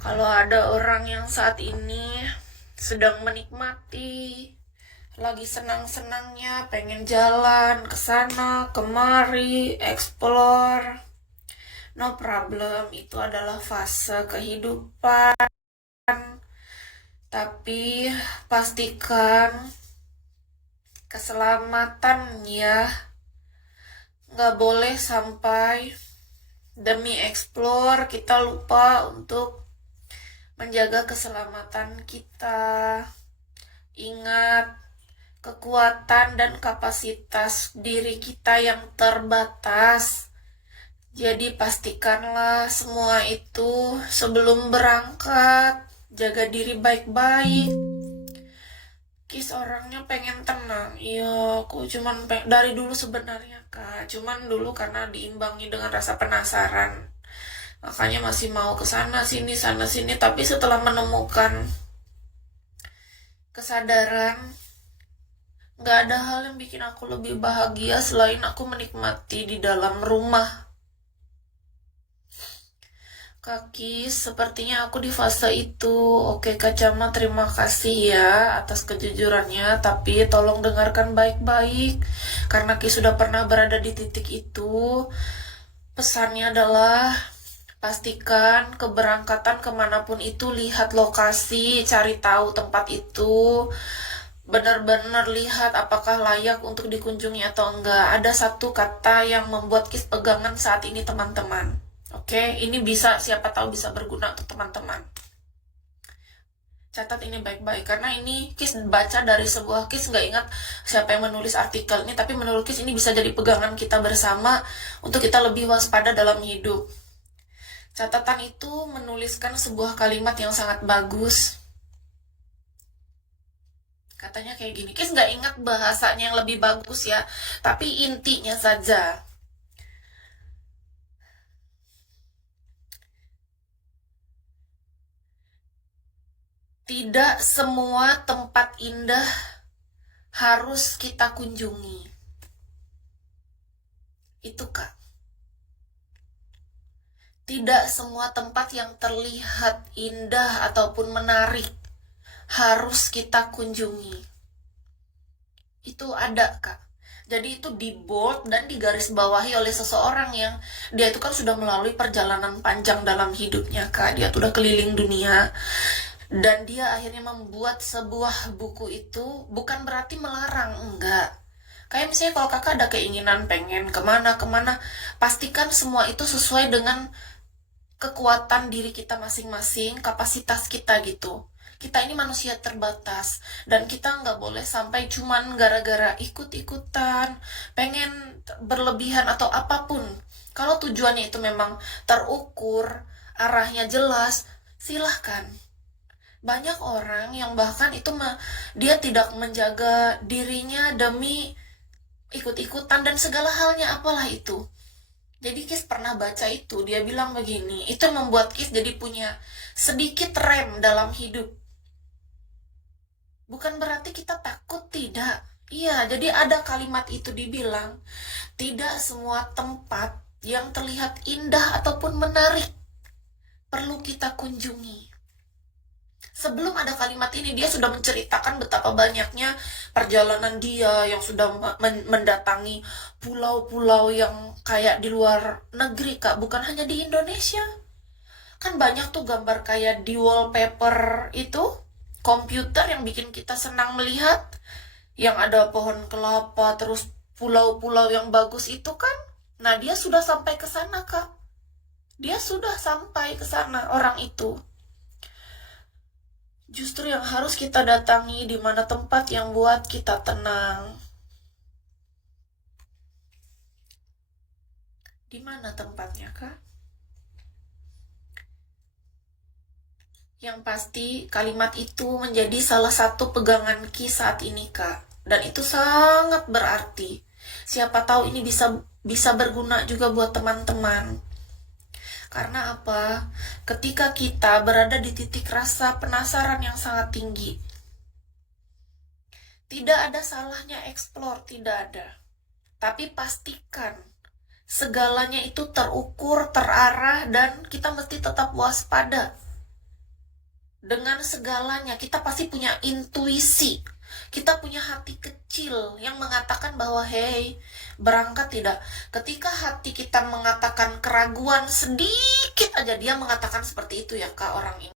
Kalau ada orang yang saat ini sedang menikmati, lagi senang-senangnya, pengen jalan ke sana, kemari, explore, no problem, itu adalah fase kehidupan. Tapi pastikan keselamatan ya, nggak boleh sampai demi explore kita lupa untuk menjaga keselamatan kita. Ingat, kekuatan dan kapasitas diri kita yang terbatas. Jadi pastikanlah semua itu sebelum berangkat. Jaga diri baik-baik. Kis orangnya pengen tenang. Iya, aku cuman dari dulu sebenarnya kak. Cuman dulu karena diimbangi dengan rasa penasaran. Makanya masih mau ke sana sini. Tapi setelah menemukan kesadaran, gak ada hal yang bikin aku lebih bahagia selain aku menikmati di dalam rumah. Kaki, sepertinya aku di fase itu. Oke, Kak Cama, terima kasih ya atas kejujurannya. Tapi tolong dengarkan baik-baik. Karena Ki sudah pernah berada di titik itu. Pesannya adalah pastikan keberangkatan kemanapun itu, lihat lokasi, cari tahu tempat itu, benar-benar lihat apakah layak untuk dikunjungi atau enggak. Ada satu kata yang membuat Kis pegangan saat ini teman-teman. Oke, ini bisa, siapa tahu bisa berguna untuk teman-teman. Catat ini baik-baik, karena ini Kis baca dari sebuah, Kis nggak ingat siapa yang menulis artikel ini, tapi menurut Kis ini bisa jadi pegangan kita bersama untuk kita lebih waspada dalam hidup. Catatan itu menuliskan sebuah kalimat yang sangat bagus. Katanya kayak gini, Kis nggak ingat bahasanya yang lebih bagus ya, tapi intinya saja. Tidak semua tempat indah harus kita kunjungi. Itu kak. Tidak semua tempat yang terlihat indah ataupun menarik harus kita kunjungi. Itu ada kak. Jadi itu di bold dan digarisbawahi oleh seseorang yang dia itu kan sudah melalui perjalanan panjang dalam hidupnya kak. Dia tuh udah keliling dunia. Dan dia akhirnya membuat sebuah buku itu, bukan berarti melarang, enggak. Kayak misalnya kalau kakak ada keinginan pengen kemana-kemana, pastikan semua itu sesuai dengan kekuatan diri kita masing-masing, kapasitas kita gitu. Kita ini manusia terbatas, dan kita nggak boleh sampai cuman gara-gara ikut-ikutan, pengen berlebihan atau apapun. Kalau tujuannya itu memang terukur, arahnya jelas, silahkan. Banyak orang yang bahkan itu dia tidak menjaga dirinya demi ikut-ikutan dan segala halnya apalah itu. Jadi Kis pernah baca itu, dia bilang begini, itu membuat Kis jadi punya sedikit rem dalam hidup. Bukan berarti kita takut, tidak. Iya, jadi ada kalimat itu dibilang, tidak semua tempat yang terlihat indah ataupun menarik perlu kita kunjungi. Sebelum ada kalimat ini, dia sudah menceritakan betapa banyaknya perjalanan dia yang sudah mendatangi pulau-pulau yang kayak di luar negeri, Kak. Bukan hanya di Indonesia. Kan banyak tuh gambar kayak di wallpaper itu, komputer yang bikin kita senang melihat. Yang ada pohon kelapa, terus pulau-pulau yang bagus itu kan. Nah, dia sudah sampai ke sana, Kak. Dia sudah sampai ke sana, orang itu. Justru yang harus kita datangi di mana tempat yang buat kita tenang. Di mana tempatnya, Kak? Yang pasti kalimat itu menjadi salah satu pegangan Ki saat ini, Kak. Dan itu sangat berarti. Siapa tahu ini bisa berguna juga buat teman-teman. Karena apa? Ketika kita berada di titik rasa penasaran yang sangat tinggi, tidak ada salahnya explore, tidak ada. Tapi pastikan segalanya itu terukur, terarah, dan kita mesti tetap waspada. dengan segalanya. Kita pasti punya intuisi. Kita punya hati kecil yang mengatakan bahwa hey, berangkat tidak. Ketika hati kita mengatakan keraguan sedikit aja, dia mengatakan seperti itu ya Kak, orang ini.